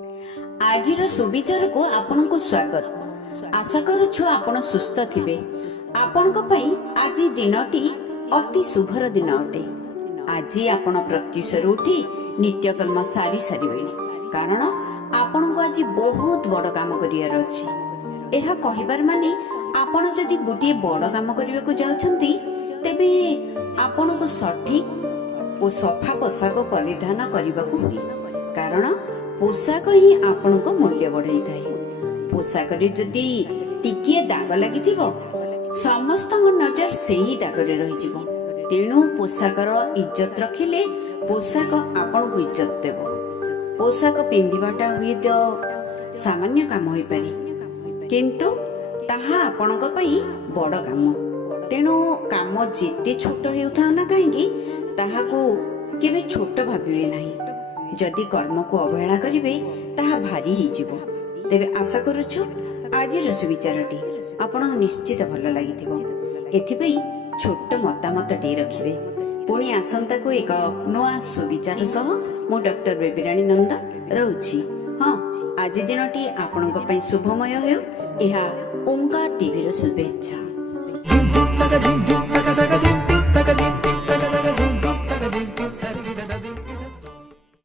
आजिर सुविचार को आपन को स्वागत। आशा करुछु आपण सुस्थ थिबे। आपण को पई आजि दिनटी अति शुभर दिन अटे। आजि आपण प्रत्युषर उठी नित्यकर्म सारी सारिबेनी, कारण आपण को आजि बहुत बड़ काम करियार अछि। एहा कहिबार माने आपण जदि गोटे बड़ काम करिया को जाउछंती, तेबे आपण को सठिक ओ सफा पोशाक परिधान करबाकू हुए, कारण पोशाक ही आपण को मूल्य बढ़ाई थाए। पोशाक रे जदि टिकिए दाग लागिथिबो, समस्त नजर सेही दाग रे रहि जिवो। तेणु पोशाकर इज्जत रखिले पोशाक आपण को इज्जत देबो। पोशाक पिंधिबाटा हुए तो सामान्य काम होई पारे, किंतु ताहा आपण को पई बड़ काम। तेणु काम जेते छोट हेउथाउ ना काहेकि ताहाको केबे छोट भाबिबे नाही। जदि कर्म को अवहेला करिवे ताहा भारी ही जीवो। तेबे आशा करूछु आजिर सुविचारटी आपण निश्चित भल लागिथिबो। एथिपई छोट मतामत टे रखिबे। पुणी आसंता को एक नवा सुविचार सह मु डॉक्टर बेबीराणी नंद रहउछि। हां, आज दिनटी आपणक पई शुभमय हेउ। एहा ओंकार टीवी रो शुभेच्छा।